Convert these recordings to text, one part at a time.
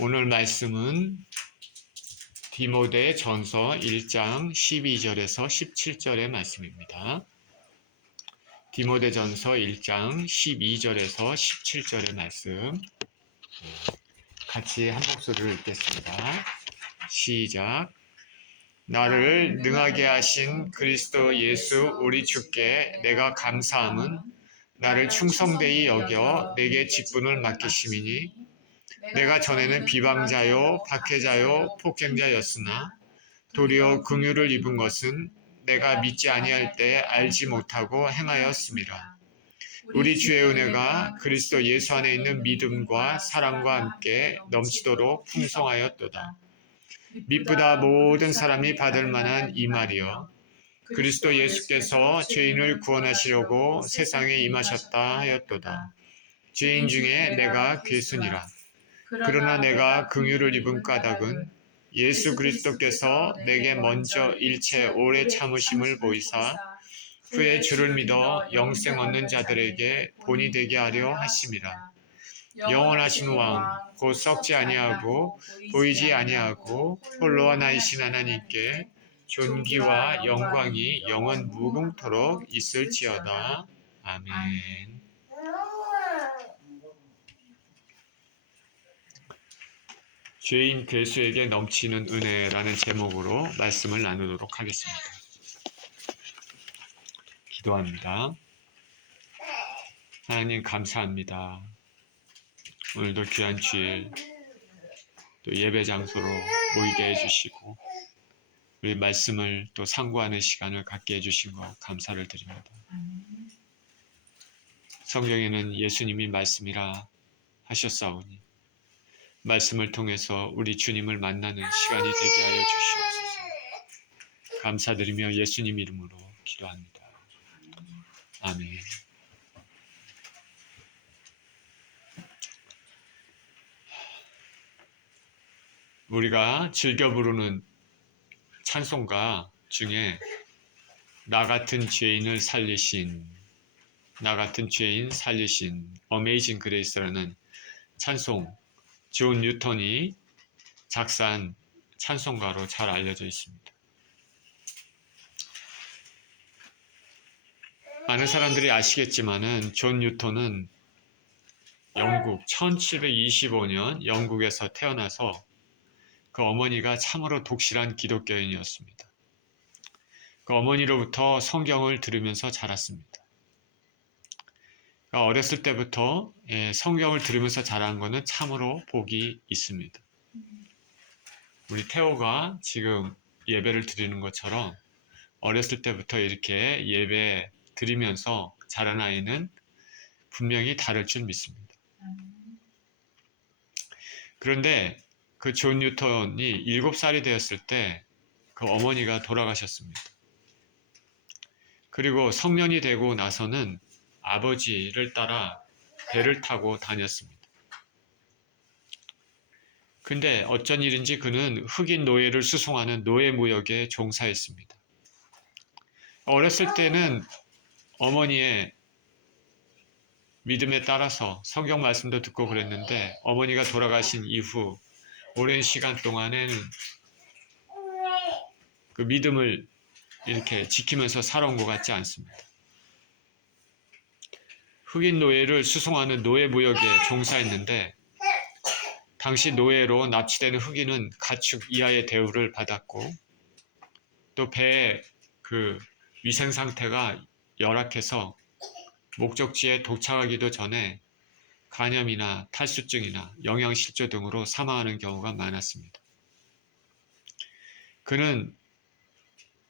오늘 말씀은 디모데 전서 1장 12절에서 17절의 말씀입니다. 디모데 전서 1장 12절에서 17절의 말씀 같이 한 목소리로 읽겠습니다. 시작. 나를 능하게 하신 그리스도 예수 우리 주께 내가 감사함은 나를 충성되이 여겨 내게 직분을 맡기심이니 내가 전에는 비방자요 박해자요 폭행자였으나 도리어 긍휼을 입은 것은 내가 믿지 아니할 때 알지 못하고 행하였음이라. 우리 주의 은혜가 그리스도 예수 안에 있는 믿음과 사랑과 함께 넘치도록 풍성하였도다. 믿보다 모든 사람이 받을 만한 이 말이여 그리스도 예수께서 죄인을 구원하시려고 세상에 임하셨다 하였도다. 죄인 중에 내가 괴순이라. 그러나 내가 긍휼을 입은 까닭은 예수 그리스도께서 내게 먼저 일체 오래 참으심을 보이사 후에 주를 믿어 영생 얻는 자들에게 본이 되게 하려 하심이라. 영원하신 왕 곧 썩지 아니하고 보이지 아니하고 홀로 하나이신 하나님께 존귀와 영광이 영원 무궁토록 있을지어다. 아멘. 죄인 괴수에게 넘치는 은혜라는 제목으로 말씀을 나누도록 하겠습니다. 기도합니다. 하나님 감사합니다. 오늘도 귀한 주일 또 예배 장소로 모이게 해주시고 우리 말씀을 또 상고하는 시간을 갖게 해주신 것 감사를 드립니다. 성경에는 예수님이 말씀이라 하셨사오니 말씀을 통해서 우리 주님을 만나는 시간이 되게 하여 주시옵소서. 감사드리며 예수님 이름으로 기도합니다. 아멘. 우리가 즐겨 부르는 찬송가 중에 나 같은 죄인을 살리신, 나 같은 죄인 살리신 어메이징 그레이스라는 찬송, 존 뉴턴이 작사한 찬송가로 잘 알려져 있습니다. 많은 사람들이 아시겠지만은 존 뉴턴은 영국 1725년 영국에서 태어나서 그 어머니가 참으로 독실한 기독교인이었습니다. 그 어머니로부터 성경을 들으면서 자랐습니다. 어렸을 때부터 성경을 들으면서 자란 것은 참으로 복이 있습니다. 우리 태호가 지금 예배를 드리는 것처럼 어렸을 때부터 이렇게 예배 드리면서 자란 아이는 분명히 다를 줄 믿습니다. 그런데 그 존 뉴턴이 7살이 되었을 때 그 어머니가 돌아가셨습니다. 그리고 성년이 되고 나서는 아버지를 따라 배를 타고 다녔습니다. 근데 어쩐 일인지 그는 흑인 노예를 수송하는 노예 무역에 종사했습니다. 어렸을 때는 어머니의 믿음에 따라서 성경 말씀도 듣고 그랬는데 어머니가 돌아가신 이후 오랜 시간 동안에는 그 믿음을 이렇게 지키면서 살아온 것 같지 않습니다. 흑인 노예를 수송하는 노예 무역에 종사했는데 당시 노예로 납치되는 흑인은 가축 이하의 대우를 받았고 또 배의 그 위생 상태가 열악해서 목적지에 도착하기도 전에 간염이나 탈수증이나 영양실조 등으로 사망하는 경우가 많았습니다. 그는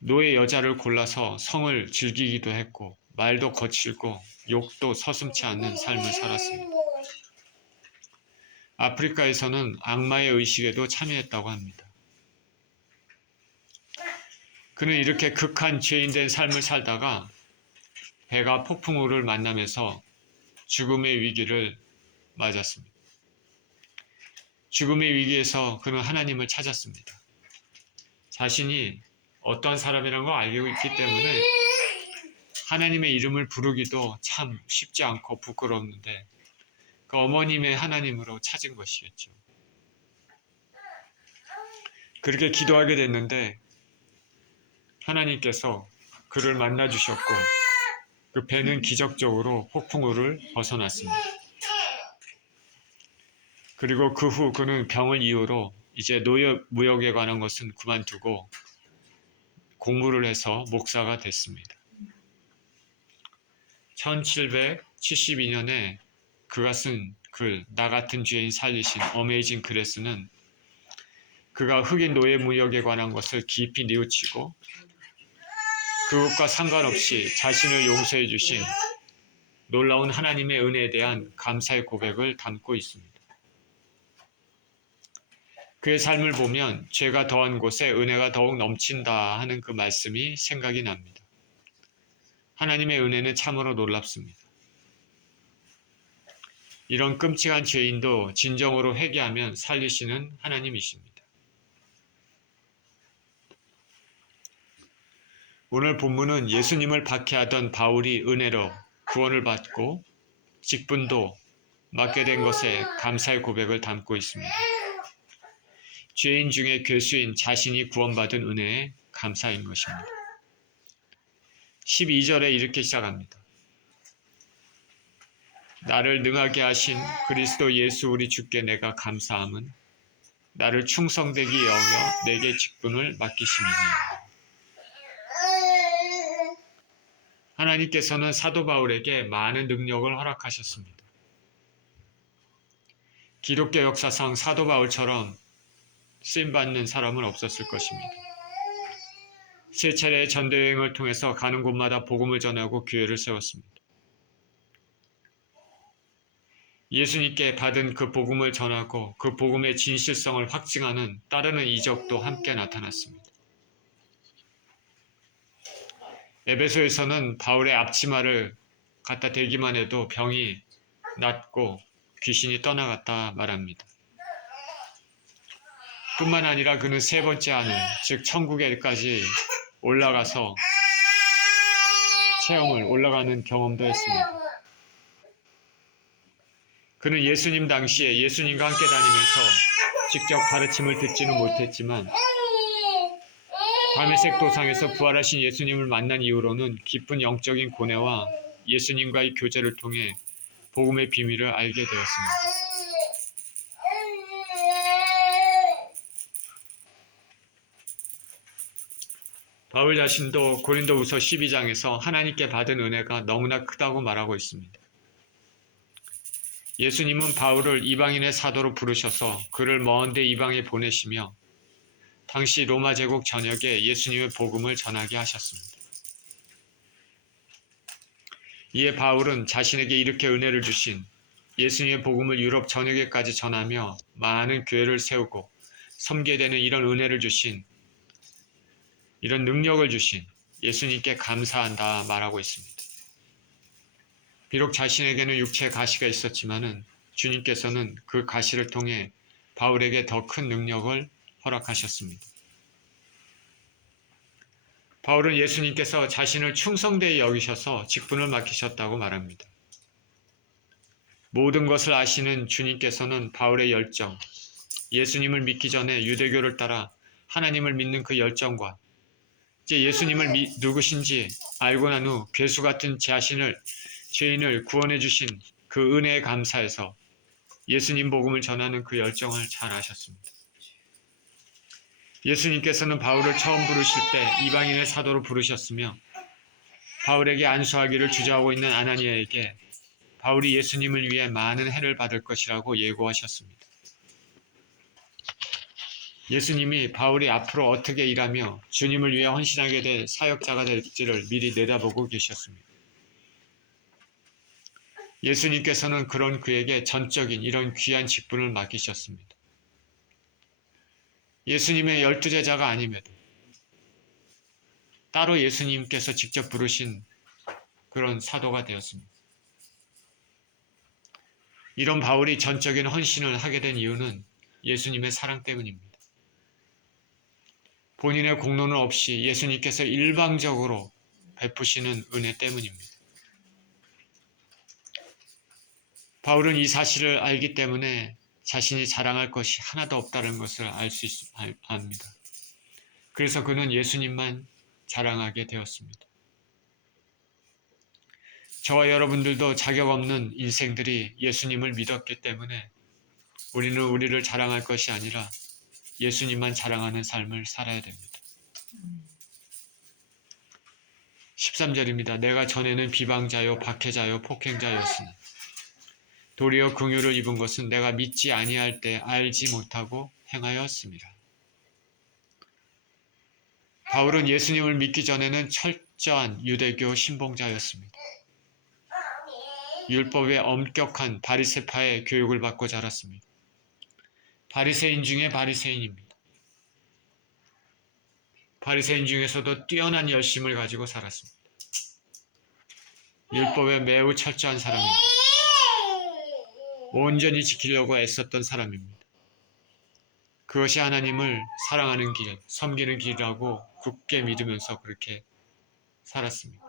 노예 여자를 골라서 성을 즐기기도 했고 말도 거칠고 욕도 서슴지 않는 삶을 살았습니다. 아프리카에서는 악마의 의식에도 참여했다고 합니다. 그는 이렇게 극한 죄인된 삶을 살다가 배가 폭풍우를 만나면서 죽음의 위기를 맞았습니다. 죽음의 위기에서 그는 하나님을 찾았습니다. 자신이 어떤 사람이라는 걸 알고 있기 때문에 하나님의 이름을 부르기도 참 쉽지 않고 부끄러웠는데 그 어머님의 하나님으로 찾은 것이겠죠. 그렇게 기도하게 됐는데 하나님께서 그를 만나 주셨고 그 배는 기적적으로 폭풍우를 벗어났습니다. 그리고 그 후 그는 병을 이유로 이제 무역에 관한 것은 그만두고 공부를 해서 목사가 됐습니다. 1772년에 그가 쓴 글, 나 같은 죄인 살리신 어메이징 그레스는 그가 흑인 노예 무역에 관한 것을 깊이 뉘우치고 그것과 상관없이 자신을 용서해 주신 놀라운 하나님의 은혜에 대한 감사의 고백을 담고 있습니다. 그의 삶을 보면 죄가 더한 곳에 은혜가 더욱 넘친다 하는 그 말씀이 생각이 납니다. 하나님의 은혜는 참으로 놀랍습니다. 이런 끔찍한 죄인도 진정으로 회개하면 살리시는 하나님이십니다. 오늘 본문은 예수님을 박해하던 바울이 은혜로 구원을 받고 직분도 맡게 된 것에 감사의 고백을 담고 있습니다. 죄인 중에 괴수인 자신이 구원받은 은혜에 감사인 것입니다. 12절에 이렇게 시작합니다. 나를 능하게 하신 그리스도 예수 우리 주께 내가 감사함은 나를 충성되게 여겨 내게 직분을 맡기심이니. 하나님께서는 사도 바울에게 많은 능력을 허락하셨습니다. 기독교 역사상 사도 바울처럼 쓰임받는 사람은 없었을 것입니다. 세 차례의 전도여행을 통해서 가는 곳마다 복음을 전하고 교회를 세웠습니다. 예수님께 받은 그 복음을 전하고 그 복음의 진실성을 확증하는 따르는 이적도 함께 나타났습니다. 에베소에서는 바울의 앞치마를 갖다 대기만 해도 병이 낫고 귀신이 떠나갔다 말합니다. 뿐만 아니라 그는 세 번째 하늘, 즉 천국에까지 올라가서 체험을 올라가는 경험도 했습니다. 그는 예수님 당시에 예수님과 함께 다니면서 직접 가르침을 듣지는 못했지만 다메섹 도상에서 부활하신 예수님을 만난 이후로는 깊은 영적인 고뇌와 예수님과의 교제를 통해 복음의 비밀을 알게 되었습니다. 바울 자신도 고린도후서 12장에서 하나님께 받은 은혜가 너무나 크다고 말하고 있습니다. 예수님은 바울을 이방인의 사도로 부르셔서 그를 먼데 이방에 보내시며 당시 로마 제국 전역에 예수님의 복음을 전하게 하셨습니다. 이에 바울은 자신에게 이렇게 은혜를 주신 예수님의 복음을 유럽 전역에까지 전하며 많은 교회를 세우고 섬기게 되는 이런 은혜를 주신 이런 능력을 주신 예수님께 감사한다 말하고 있습니다. 비록 자신에게는 육체의 가시가 있었지만은 주님께서는 그 가시를 통해 바울에게 더 큰 능력을 허락하셨습니다. 바울은 예수님께서 자신을 충성되이 여기셔서 직분을 맡기셨다고 말합니다. 모든 것을 아시는 주님께서는 바울의 열정, 예수님을 믿기 전에 유대교를 따라 하나님을 믿는 그 열정과 이제 예수님을 누구신지 알고 난 후 괴수 같은 죄인을 구원해 주신 그 은혜에 감사해서 예수님 복음을 전하는 그 열정을 잘 아셨습니다. 예수님께서는 바울을 처음 부르실 때 이방인의 사도로 부르셨으며 바울에게 안수하기를 주저하고 있는 아나니아에게 바울이 예수님을 위해 많은 해를 받을 것이라고 예고하셨습니다. 예수님이 바울이 앞으로 어떻게 일하며 주님을 위해 헌신하게 될 사역자가 될지를 미리 내다보고 계셨습니다. 예수님께서는 그런 그에게 전적인 이런 귀한 직분을 맡기셨습니다. 예수님의 12제자가 아님에도 따로 예수님께서 직접 부르신 그런 사도가 되었습니다. 이런 바울이 전적인 헌신을 하게 된 이유는 예수님의 사랑 때문입니다. 본인의 공로는 없이 예수님께서 일방적으로 베푸시는 은혜 때문입니다. 바울은 이 사실을 알기 때문에 자신이 자랑할 것이 하나도 없다는 것을 압니다. 그래서 그는 예수님만 자랑하게 되었습니다. 저와 여러분들도 자격 없는 인생들이 예수님을 믿었기 때문에 우리는 우리를 자랑할 것이 아니라 예수님만 자랑하는 삶을 살아야 됩니다. 13절입니다. 내가 전에는 비방자요 박해자요 폭행자였으나 도리어 긍휼을 입은 것은 내가 믿지 아니할 때 알지 못하고 행하였습니다. 바울은 예수님을 믿기 전에는 철저한 유대교 신봉자였습니다. 율법의 엄격한 바리새파의 교육을 받고 자랐습니다. 바리새인 중에 바리새인입니다. 바리새인 중에서도 뛰어난 열심을 가지고 살았습니다. 율법에 매우 철저한 사람입니다. 온전히 지키려고 애썼던 사람입니다. 그것이 하나님을 사랑하는 길, 섬기는 길이라고 굳게 믿으면서 그렇게 살았습니다.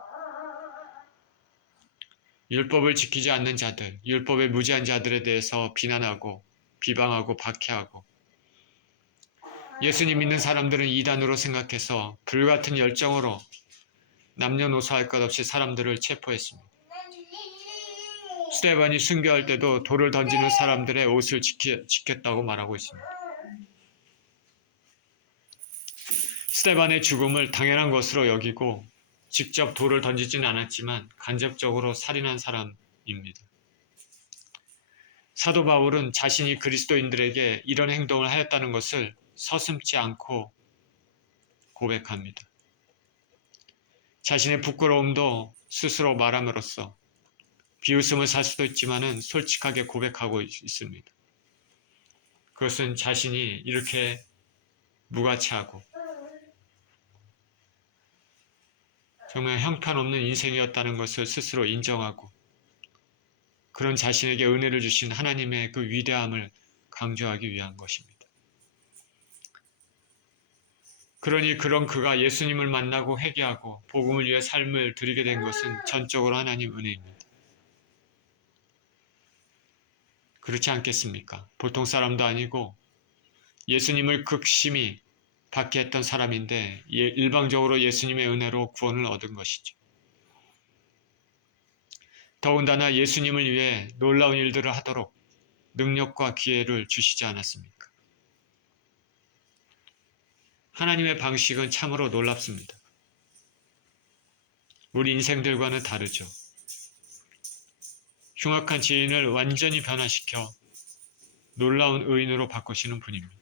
율법을 지키지 않는 자들, 율법에 무지한 자들에 대해서 비난하고 비방하고 박해하고 예수님 믿는 사람들은 이단으로 생각해서 불같은 열정으로 남녀노소할 것 없이 사람들을 체포했습니다. 스데반이 순교할 때도 돌을 던지는 사람들의 옷을 지켰다고 말하고 있습니다. 스데반의 죽음을 당연한 것으로 여기고 직접 돌을 던지지는 않았지만 간접적으로 살인한 사람입니다. 사도 바울은 자신이 그리스도인들에게 이런 행동을 하였다는 것을 서슴지 않고 고백합니다. 자신의 부끄러움도 스스로 말함으로써 비웃음을 살 수도 있지만은 솔직하게 고백하고 있습니다. 그것은 자신이 이렇게 무가치하고 정말 형편없는 인생이었다는 것을 스스로 인정하고 그런 자신에게 은혜를 주신 하나님의 그 위대함을 강조하기 위한 것입니다. 그러니 그가 예수님을 만나고 회개하고 복음을 위해 삶을 드리게 된 것은 전적으로 하나님 은혜입니다. 그렇지 않겠습니까? 보통 사람도 아니고 예수님을 극심히 박해했던 사람인데 일방적으로 예수님의 은혜로 구원을 얻은 것이죠. 더군다나 예수님을 위해 놀라운 일들을 하도록 능력과 기회를 주시지 않았습니까? 하나님의 방식은 참으로 놀랍습니다. 우리 인생들과는 다르죠. 흉악한 지인을 완전히 변화시켜 놀라운 의인으로 바꾸시는 분입니다.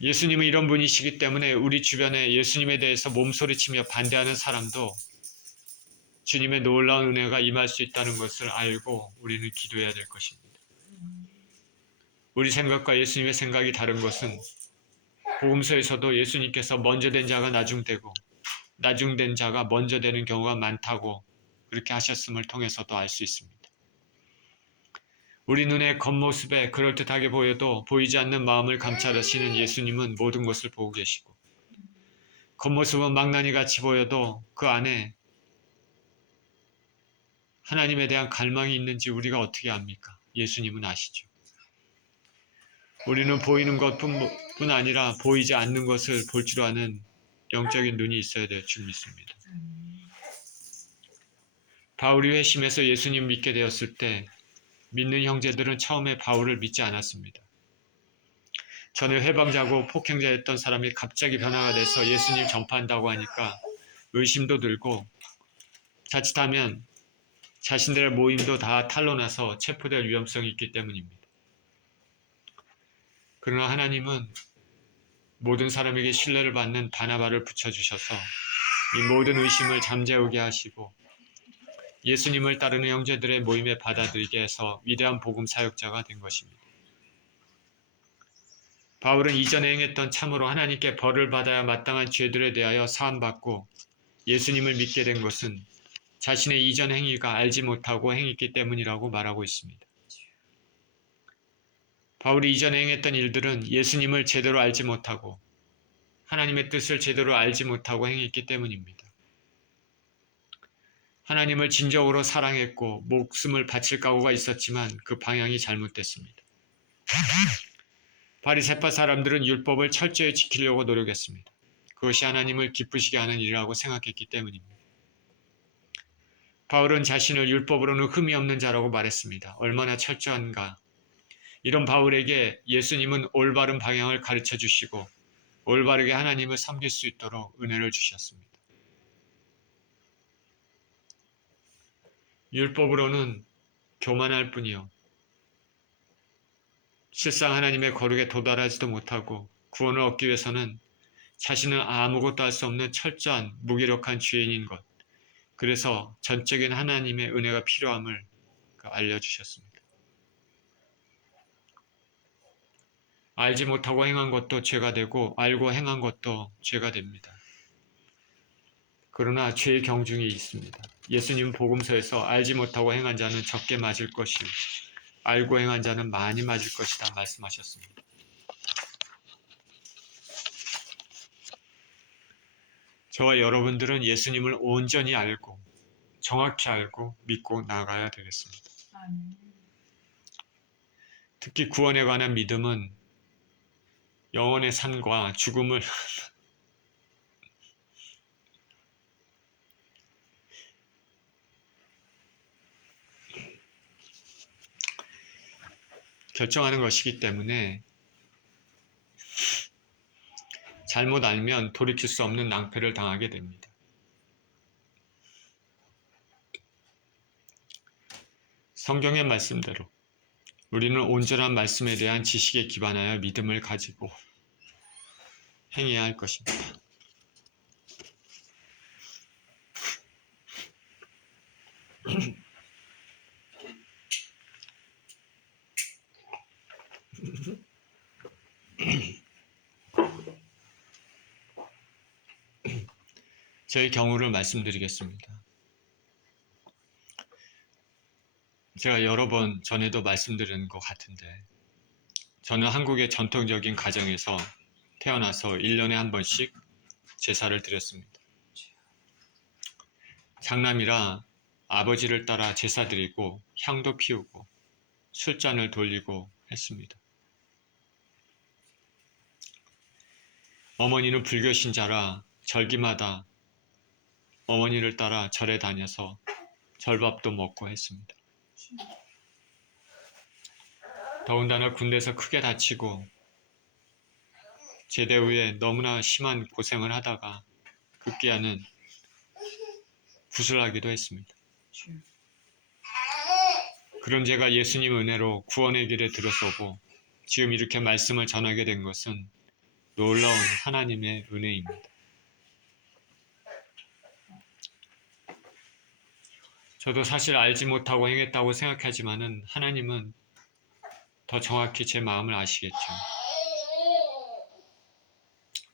예수님은 이런 분이시기 때문에 우리 주변에 예수님에 대해서 몸소리치며 반대하는 사람도 주님의 놀라운 은혜가 임할 수 있다는 것을 알고 우리는 기도해야 될 것입니다. 우리 생각과 예수님의 생각이 다른 것은 복음서에서도 예수님께서 먼저 된 자가 나중되고 나중된 자가 먼저 되는 경우가 많다고 그렇게 하셨음을 통해서도 알 수 있습니다. 우리 눈의 겉모습에 그럴듯하게 보여도 보이지 않는 마음을 감찰하시는 예수님은 모든 것을 보고 계시고 겉모습은 망나니 같이 보여도 그 안에 하나님에 대한 갈망이 있는지 우리가 어떻게 압니까? 예수님은 아시죠. 우리는 보이는 것뿐 아니라 보이지 않는 것을 볼 줄 아는 영적인 눈이 있어야 될 줄 믿습니다. 바울이 회심해서 예수님 믿게 되었을 때 믿는 형제들은 처음에 바울을 믿지 않았습니다. 전에 회방자고 폭행자였던 사람이 갑자기 변화가 돼서 예수님 전파한다고 하니까 의심도 들고 자칫하면 자신들의 모임도 다 탄로나서 체포될 위험성이 있기 때문입니다. 그러나 하나님은 모든 사람에게 신뢰를 받는 바나바를 붙여주셔서 이 모든 의심을 잠재우게 하시고 예수님을 따르는 형제들의 모임에 받아들이게 해서 위대한 복음 사역자가 된 것입니다. 바울은 이전에 행했던 참으로 하나님께 벌을 받아야 마땅한 죄들에 대하여 사함받고 예수님을 믿게 된 것은 자신의 이전 행위가 알지 못하고 행했기 때문이라고 말하고 있습니다. 바울이 이전에 행했던 일들은 예수님을 제대로 알지 못하고 하나님의 뜻을 제대로 알지 못하고 행했기 때문입니다. 하나님을 진정으로 사랑했고 목숨을 바칠 각오가 있었지만 그 방향이 잘못됐습니다. 바리새파 사람들은 율법을 철저히 지키려고 노력했습니다. 그것이 하나님을 기쁘시게 하는 일이라고 생각했기 때문입니다. 바울은 자신을 율법으로는 흠이 없는 자라고 말했습니다. 얼마나 철저한가. 이런 바울에게 예수님은 올바른 방향을 가르쳐 주시고 올바르게 하나님을 섬길 수 있도록 은혜를 주셨습니다. 율법으로는 교만할 뿐이요. 실상 하나님의 거룩에 도달하지도 못하고 구원을 얻기 위해서는 자신은 아무것도 할 수 없는 철저한 무기력한 죄인인 것. 그래서 전적인 하나님의 은혜가 필요함을 알려주셨습니다. 알지 못하고 행한 것도 죄가 되고 알고 행한 것도 죄가 됩니다. 그러나 죄의 경중이 있습니다. 예수님 복음서에서 알지 못하고 행한 자는 적게 맞을 것이요 알고 행한 자는 많이 맞을 것이다 말씀하셨습니다. 저와 여러분들은 예수님을 온전히 알고 정확히 알고 믿고 나아가야 되겠습니다. 특히 구원에 관한 믿음은 영혼의 삶과 죽음을 결정하는 것이기 때문에 잘못 알면 돌이킬 수 없는 낭패를 당하게 됩니다. 성경의 말씀대로 우리는 온전한 말씀에 대한 지식에 기반하여 믿음을 가지고 행해야 할 것입니다. 저의 경우를 말씀드리겠습니다. 제가 여러 번 전에도 말씀드린 것 같은데 저는 한국의 전통적인 가정에서 태어나서 1년에 한 번씩 제사를 드렸습니다. 장남이라 아버지를 따라 제사 드리고 향도 피우고 술잔을 돌리고 했습니다. 어머니는 불교 신자라 절기마다 어머니를 따라 절에 다녀서 절밥도 먹고 했습니다. 더군다나 군대에서 크게 다치고 제대 후에 너무나 심한 고생을 하다가 급기야는 구슬하기도 했습니다. 그런 제가 예수님 은혜로 구원의 길에 들어서고 지금 이렇게 말씀을 전하게 된 것은 놀라운 하나님의 은혜입니다. 저도 사실 알지 못하고 행했다고 생각하지만은 하나님은 더 정확히 제 마음을 아시겠죠.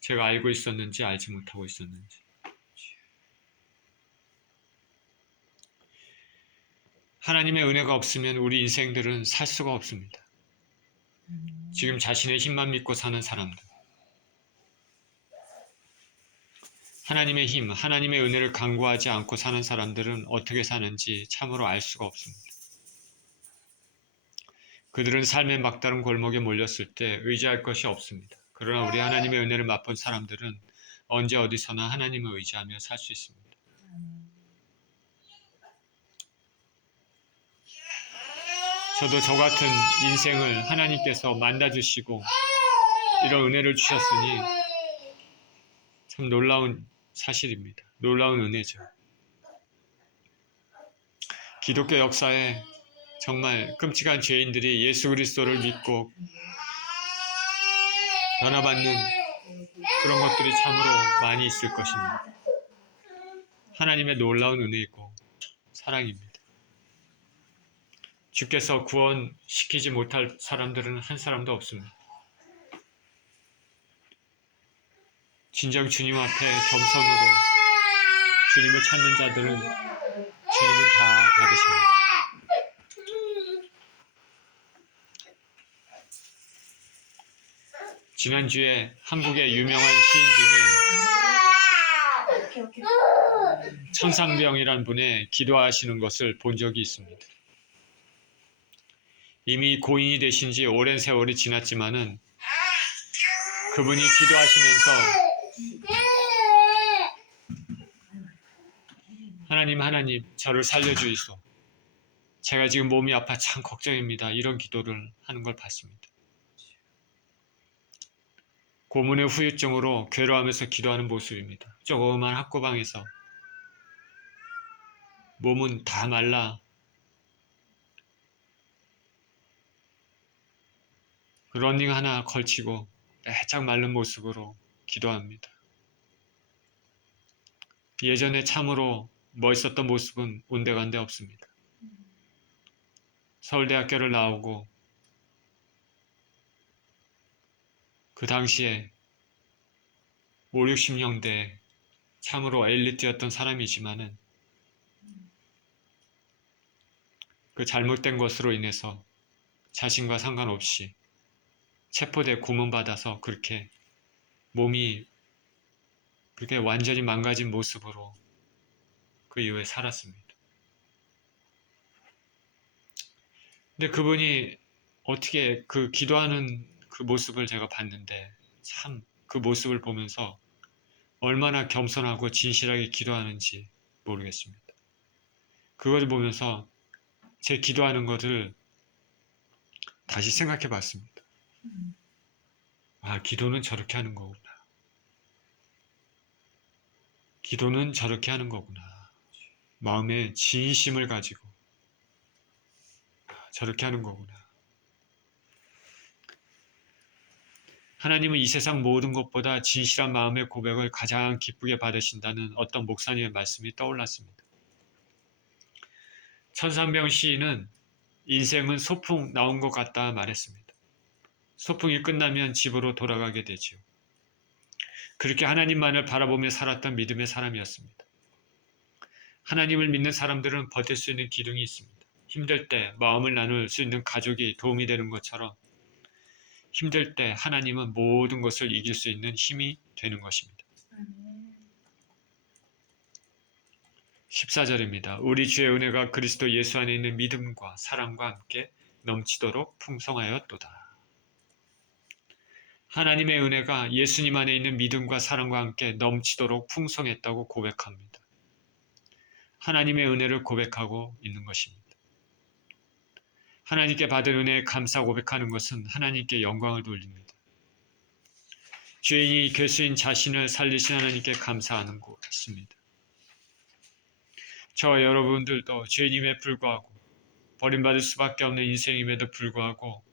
제가 알고 있었는지 알지 못하고 있었는지. 하나님의 은혜가 없으면 우리 인생들은 살 수가 없습니다. 지금 자신의 힘만 믿고 사는 사람들. 하나님의 힘, 하나님의 은혜를 간구하지 않고 사는 사람들은 어떻게 사는지 참으로 알 수가 없습니다. 그들은 삶의 막다른 골목에 몰렸을 때 의지할 것이 없습니다. 그러나 우리 하나님의 은혜를 맛본 사람들은 언제 어디서나 하나님을 의지하며 살 수 있습니다. 저도 저 같은 인생을 하나님께서 만나주시고 이런 은혜를 주셨으니 참 놀라운 사실입니다. 놀라운 은혜죠. 기독교 역사에 정말 끔찍한 죄인들이 예수 그리스도를 믿고 변화받는 그런 것들이 참으로 많이 있을 것입니다. 하나님의 놀라운 은혜이고 사랑입니다. 주께서 구원시키지 못할 사람들은 한 사람도 없습니다. 진정 주님 앞에 겸손으로 주님을 찾는 자들은 주님은 다 받으십니다. 지난주에 한국의 유명한 시인 중에 천상병이란 분의 기도하시는 것을 본 적이 있습니다. 이미 고인이 되신 지 오랜 세월이 지났지만은 그분이 기도하시면서 하나님 저를 살려주이소. 제가 지금 몸이 아파 참 걱정입니다. 이런 기도를 하는 걸 봤습니다. 고문의 후유증으로 괴로워하면서 기도하는 모습입니다. 조그만 학고방에서 몸은 다 말라 러닝 하나 걸치고 빼짝 마른 모습으로 기도합니다. 예전에 참으로 멋있었던 모습은 온데간데 없습니다. 서울대학교를 나오고 그 당시에 5, 60년대 참으로 엘리트였던 사람이지만은 그 잘못된 것으로 인해서 자신과 상관없이 체포돼 고문받아서 그렇게 몸이 그렇게 완전히 망가진 모습으로 그 이후에 살았습니다. 근데 그분이 어떻게 그 기도하는 그 모습을 제가 봤는데 참 그 모습을 보면서 얼마나 겸손하고 진실하게 기도하는지 모르겠습니다. 그걸 보면서 제 기도하는 것을 다시 생각해 봤습니다. 아, 기도는 저렇게 하는 거구나. 기도는 저렇게 하는 거구나. 마음에 진심을 가지고 저렇게 하는 거구나. 하나님은 이 세상 모든 것보다 진실한 마음의 고백을 가장 기쁘게 받으신다는 어떤 목사님의 말씀이 떠올랐습니다. 천상병 시인은 인생은 소풍 나온 것 같다 말했습니다. 소풍이 끝나면 집으로 돌아가게 되지요. 그렇게 하나님만을 바라보며 살았던 믿음의 사람이었습니다. 하나님을 믿는 사람들은 버틸 수 있는 기둥이 있습니다. 힘들 때 마음을 나눌 수 있는 가족이 도움이 되는 것처럼 힘들 때 하나님은 모든 것을 이길 수 있는 힘이 되는 것입니다. 14절입니다. 우리 주의 은혜가 그리스도 예수 안에 있는 믿음과 사랑과 함께 넘치도록 풍성하였도다. 하나님의 은혜가 예수님 안에 있는 믿음과 사랑과 함께 넘치도록 풍성했다고 고백합니다. 하나님의 은혜를 고백하고 있는 것입니다. 하나님께 받은 은혜에 감사 고백하는 것은 하나님께 영광을 돌립니다. 죄인이 괴수인 자신을 살리신 하나님께 감사하는 것입니다. 저와 여러분들도 죄인임에 불구하고 버림받을 수밖에 없는 인생임에도 불구하고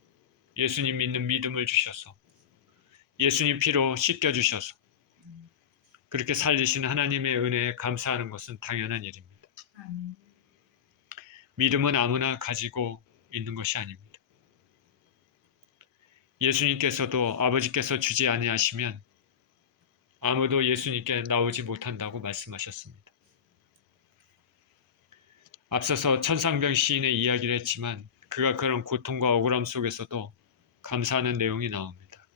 예수님 믿는 믿음을 주셔서 예수님 피로 씻겨주셔서 그렇게 살리신 하나님의 은혜에 감사하는 것은 당연한 일입니다. 믿음은 아무나 가지고 있는 것이 아닙니다. 예수님께서도 아버지께서 주지 아니하시면 아무도 예수님께 나오지 못한다고 말씀하셨습니다. 앞서서 천상병 시인의 이야기를 했지만 그가 그런 고통과 억울함 속에서도 감사하는 내용이 나옵니다.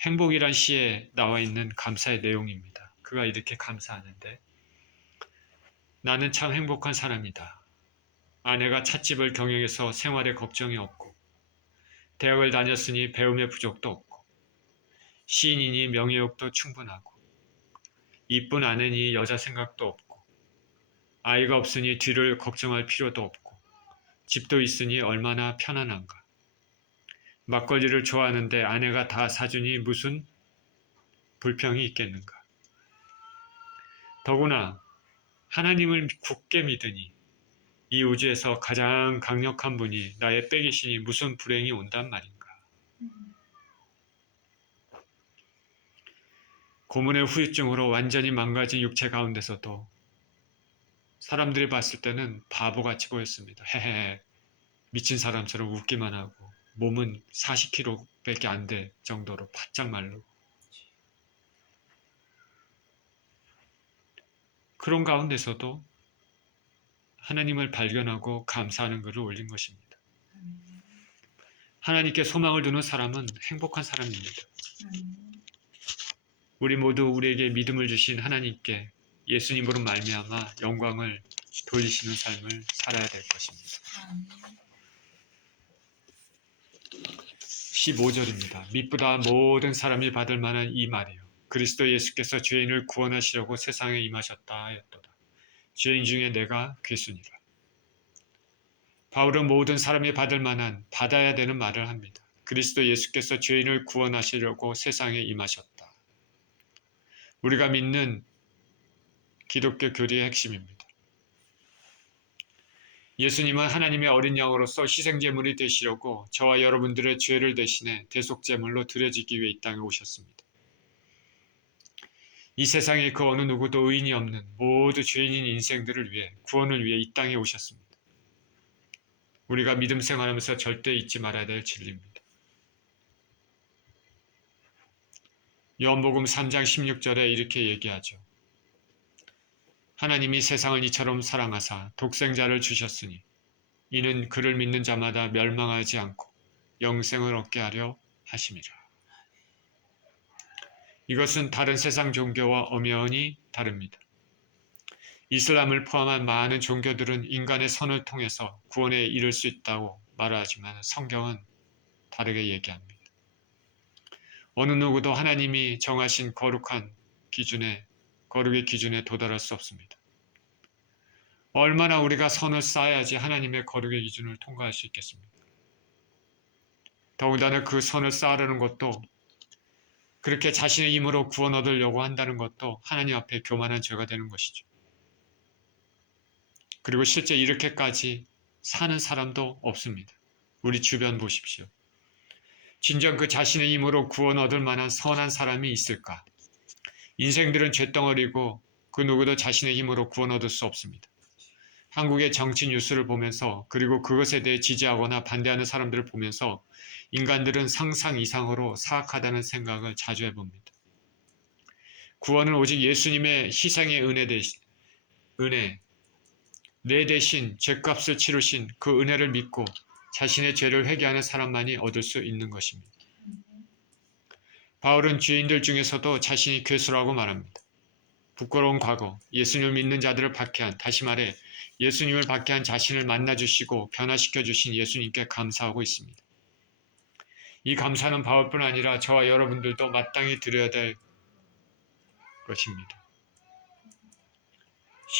행복이란 시에 나와 있는 감사의 내용입니다. 그가 이렇게 감사하는데 나는 참 행복한 사람이다. 아내가 찻집을 경영해서 생활에 걱정이 없고 대학을 다녔으니 배움의 부족도 없고 시인이니 명예욕도 충분하고 이쁜 아내니 여자 생각도 없고 아이가 없으니 뒤를 걱정할 필요도 없고 집도 있으니 얼마나 편안한가. 막걸리를 좋아하는데 아내가 다 사주니 무슨 불평이 있겠는가. 더구나 하나님을 굳게 믿으니 이 우주에서 가장 강력한 분이 나의 빼기시니 무슨 불행이 온단 말인가. 고문의 후유증으로 완전히 망가진 육체 가운데서도 사람들이 봤을 때는 바보같이 보였습니다. 헤헤, 미친 사람처럼 웃기만 하고 몸은 40kg밖에 안 될 정도로 바짝 마르고 그런 가운데서도 하나님을 발견하고 감사하는 글을 올린 것입니다. 하나님께 소망을 두는 사람은 행복한 사람입니다. 우리 모두 우리에게 믿음을 주신 하나님께 예수님으로 말미암아 영광을 돌리시는 삶을 살아야 될 것입니다. 15절입니다. mit보다 모든 사람이 받을 만한 이 말이요 그리스도 예수께서 죄인을 구원하시려고 세상에 임하셨다 하였도다. 죄인 중에 내가 괴순이라. 바울은 모든 사람이 받을 만한 받아야 되는 말을 합니다. 그리스도 예수께서 죄인을 구원하시려고 세상에 임하셨다. 우리가 믿는 기독교 교리의 핵심입니다. 예수님은 하나님의 어린 양으로서 희생제물이 되시려고 저와 여러분들의 죄를 대신해 대속제물로 드려지기 위해 이 땅에 오셨습니다. 이 세상에 그 어느 누구도 의인이 없는 모두 죄인인 인생들을 위해 구원을 위해 이 땅에 오셨습니다. 우리가 믿음 생활하면서 절대 잊지 말아야 될 진리입니다. 요한복음 3장 16절에 이렇게 얘기하죠. 하나님이 세상을 이처럼 사랑하사 독생자를 주셨으니 이는 그를 믿는 자마다 멸망하지 않고 영생을 얻게 하려 하심이라. 이것은 다른 세상 종교와 엄연히 다릅니다. 이슬람을 포함한 많은 종교들은 인간의 선을 통해서 구원에 이를 수 있다고 말하지만 성경은 다르게 얘기합니다. 어느 누구도 하나님이 정하신 거룩의 기준에 도달할 수 없습니다. 얼마나 우리가 선을 쌓아야지 하나님의 거룩의 기준을 통과할 수 있겠습니까? 더군다나 그 선을 쌓으려는 것도 그렇게 자신의 힘으로 구원 얻으려고 한다는 것도 하나님 앞에 교만한 죄가 되는 것이죠. 그리고 실제 이렇게까지 사는 사람도 없습니다. 우리 주변 보십시오. 진정 그 자신의 힘으로 구원 얻을 만한 선한 사람이 있을까? 인생들은 쇳덩어리고 그 누구도 자신의 힘으로 구원 얻을 수 없습니다. 한국의 정치 뉴스를 보면서 그리고 그것에 대해 지지하거나 반대하는 사람들을 보면서 인간들은 상상 이상으로 사악하다는 생각을 자주 해봅니다. 구원은 오직 예수님의 희생의 은혜, 내 대신 죄값을 치르신 그 은혜를 믿고 자신의 죄를 회개하는 사람만이 얻을 수 있는 것입니다. 바울은 죄인들 중에서도 자신이 괴수라고 말합니다. 부끄러운 과거, 예수님을 믿는 자들을 박해한, 다시 말해 예수님을 박해한 자신을 만나주시고 변화시켜 주신 예수님께 감사하고 있습니다. 이 감사는 바울뿐 아니라 저와 여러분들도 마땅히 드려야 될 것입니다.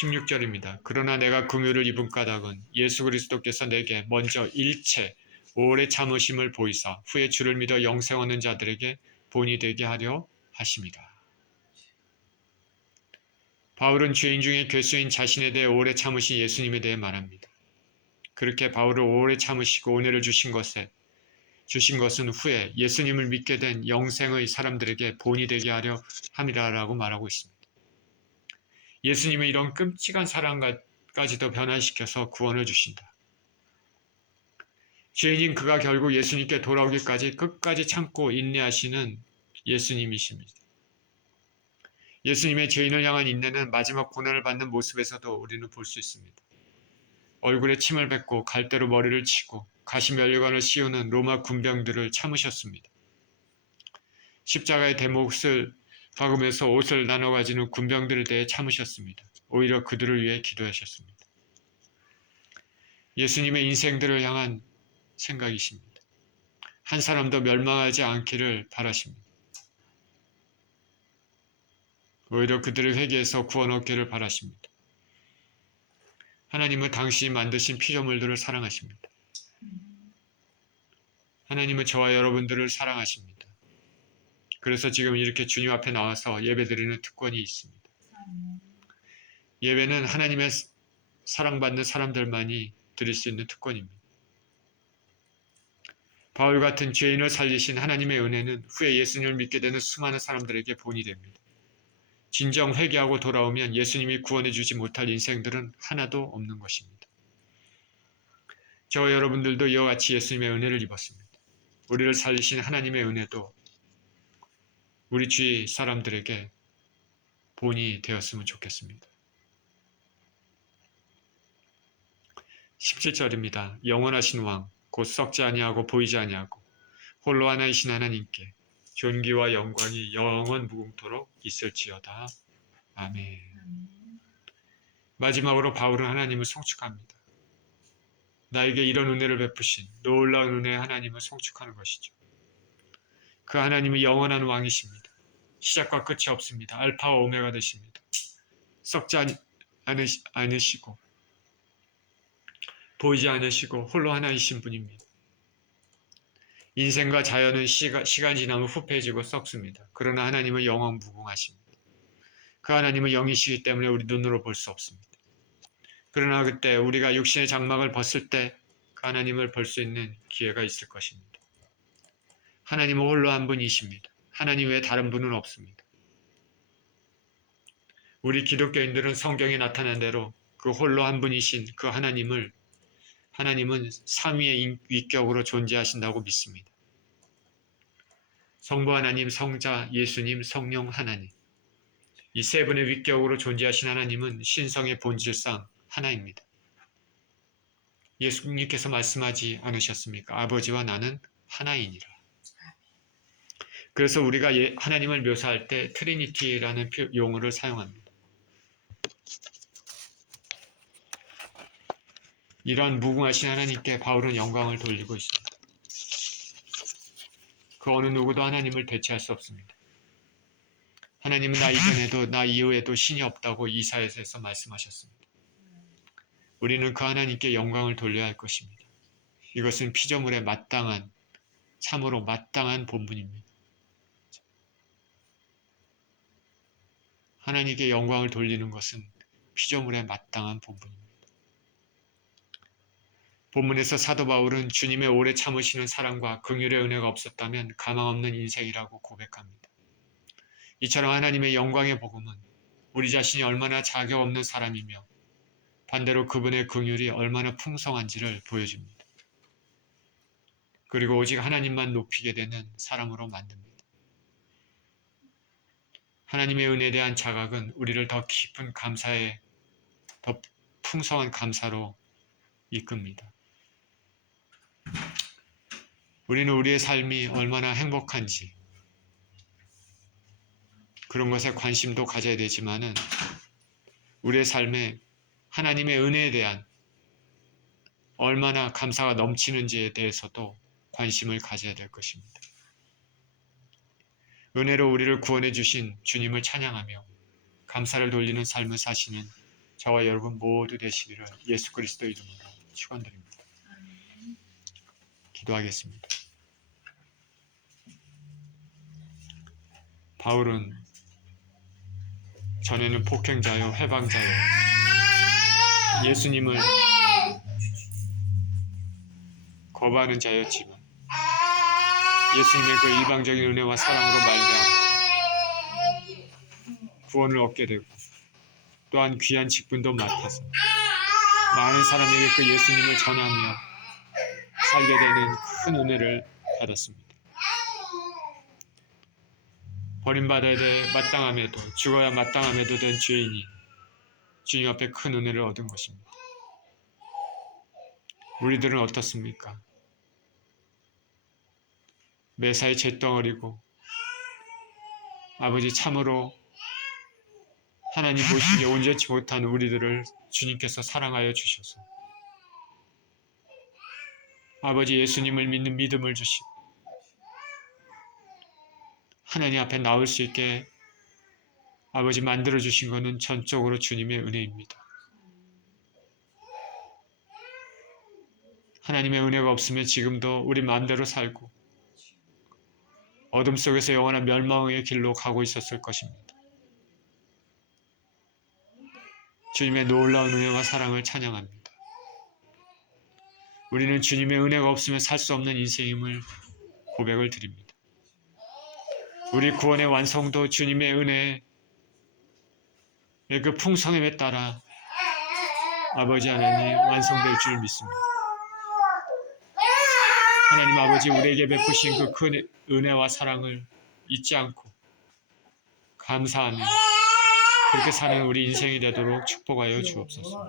16절입니다. 그러나 내가 긍휼을 입은 까닭은 예수 그리스도께서 내게 먼저 일체 오래 참으심을 보이사 후에 주를 믿어 영생 얻는 자들에게 본이 되게 하려 하심이라. 바울은 죄인 중에 괴수인 자신에 대해 오래 참으신 예수님에 대해 말합니다. 그렇게 바울을 오래 참으시고 은혜를 주신 것은 후에 예수님을 믿게 된 영생의 사람들에게 본이 되게 하려 함이라라고 말하고 있습니다. 예수님은 이런 끔찍한 사랑까지도 변화시켜서 구원을 주신다. 죄인인 그가 결국 예수님께 돌아오기까지 끝까지 참고 인내하시는 예수님이십니다. 예수님의 죄인을 향한 인내는 마지막 고난을 받는 모습에서도 우리는 볼 수 있습니다. 얼굴에 침을 뱉고 갈대로 머리를 치고 가시면류관을 씌우는 로마 군병들을 참으셨습니다. 십자가의 대못을 박으면서 옷을 나눠 가지는 군병들에 대해 참으셨습니다. 오히려 그들을 위해 기도하셨습니다. 예수님의 인생들을 향한 생각이십니다. 한 사람도 멸망하지 않기를 바라십니다. 오히려 그들을 회개해서 구원 얻기를 바라십니다. 하나님은 당신이 만드신 피조물들을 사랑하십니다. 하나님은 저와 여러분들을 사랑하십니다. 그래서 지금 이렇게 주님 앞에 나와서 예배드리는 특권이 있습니다. 예배는 하나님의 사랑받는 사람들만이 드릴 수 있는 특권입니다. 바울 같은 죄인을 살리신 하나님의 은혜는 후에 예수님을 믿게 되는 수많은 사람들에게 본이 됩니다. 진정 회개하고 돌아오면 예수님이 구원해 주지 못할 인생들은 하나도 없는 것입니다. 저와 여러분들도 이와 같이 예수님의 은혜를 입었습니다. 우리를 살리신 하나님의 은혜도 우리 주위 사람들에게 본이 되었으면 좋겠습니다. 17절입니다. 영원하신 왕, 곧 썩지 아니하고 보이지 아니하고 홀로 하나이신 하나님께 존귀와 영광이 영원 무궁토록 있을지어다. 아멘. 마지막으로 바울은 하나님을 송축합니다. 나에게 이런 은혜를 베푸신 놀라운 은혜의 하나님을 송축하는 것이죠. 그 하나님은 영원한 왕이십니다. 시작과 끝이 없습니다. 알파와 오메가 되십니다. 썩지 않으시고 보이지 않으시고 홀로 하나이신 분입니다. 인생과 자연은 시간 지나면 후패해지고 썩습니다. 그러나 하나님은 영원 무궁하십니다. 그 하나님은 영이시기 때문에 우리 눈으로 볼 수 없습니다. 그러나 그때 우리가 육신의 장막을 벗을 때 그 하나님을 볼 수 있는 기회가 있을 것입니다. 하나님은 홀로 한 분이십니다. 하나님 외에 다른 분은 없습니다. 우리 기독교인들은 성경에 나타난 대로 그 홀로 한 분이신 그 하나님은 삼위의 위격으로 존재하신다고 믿습니다. 성부 하나님, 성자, 예수님, 성령 하나님. 이 세 분의 위격으로 존재하신 하나님은 신성의 본질상 하나입니다. 예수님께서 말씀하지 않으셨습니까? 아버지와 나는 하나이니라. 그래서 우리가 하나님을 묘사할 때 트리니티라는 용어를 사용합니다. 이런 무궁하신 하나님께 바울은 영광을 돌리고 있습니다. 그 어느 누구도 하나님을 대체할 수 없습니다. 하나님은 나 이전에도 나 이후에도 신이 없다고 이사야서에서 말씀하셨습니다. 우리는 그 하나님께 영광을 돌려야 할 것입니다. 이것은 피조물에 마땅한, 참으로 마땅한 본분입니다. 하나님께 영광을 돌리는 것은 피조물에 마땅한 본분입니다. 본문에서 사도 바울은 주님의 오래 참으시는 사랑과 긍휼의 은혜가 없었다면 가망 없는 인생이라고 고백합니다. 이처럼 하나님의 영광의 복음은 우리 자신이 얼마나 자격 없는 사람이며 반대로 그분의 긍휼이 얼마나 풍성한지를 보여줍니다. 그리고 오직 하나님만 높이게 되는 사람으로 만듭니다. 하나님의 은혜에 대한 자각은 우리를 더 깊은 감사에, 더 풍성한 감사로 이끕니다. 우리는 우리의 삶이 얼마나 행복한지 그런 것에 관심도 가져야 되지만은 우리의 삶에 하나님의 은혜에 대한 얼마나 감사가 넘치는지에 대해서도 관심을 가져야 될 것입니다. 은혜로 우리를 구원해 주신 주님을 찬양하며 감사를 돌리는 삶을 사시는 저와 여러분 모두 되시기를 예수 그리스도 이름으로 축원드립니다. 기도하겠습니다. 바울은 전에는 폭행자요, 해방자요, 예수님을 거부하는 자였지만 예수님의 그 일방적인 은혜와 사랑으로 말미암아 구원을 얻게 되고 또한 귀한 직분도 맡아서 많은 사람에게 그 예수님을 전하며 살게 되는 큰 은혜를 받았습니다. 버림받아야 돼 마땅함에도 죽어야 마땅함에도 된 죄인이 주님 앞에 큰 은혜를 얻은 것입니다. 우리들은 어떻습니까? 매사에 잿덩어리고 아버지 참으로 하나님 보시기에 온전치 못한 우리들을 주님께서 사랑하여 주셔서 아버지 예수님을 믿는 믿음을 주시고 하나님 앞에 나올 수 있게 아버지 만들어주신 것은 전적으로 주님의 은혜입니다. 하나님의 은혜가 없으면 지금도 우리 마음대로 살고 어둠 속에서 영원한 멸망의 길로 가고 있었을 것입니다. 주님의 놀라운 은혜와 사랑을 찬양합니다. 우리는 주님의 은혜가 없으면 살 수 없는 인생임을 고백을 드립니다. 우리 구원의 완성도 주님의 은혜의 그 풍성함에 따라 아버지 하나님 완성될 줄 믿습니다. 하나님 아버지 우리에게 베푸신 그 큰 은혜와 사랑을 잊지 않고 감사하며 그렇게 사는 우리 인생이 되도록 축복하여 주옵소서.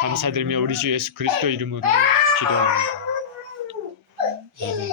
감사드리며 우리 주 예수 그리스도 이름으로 기도합니다. 아멘.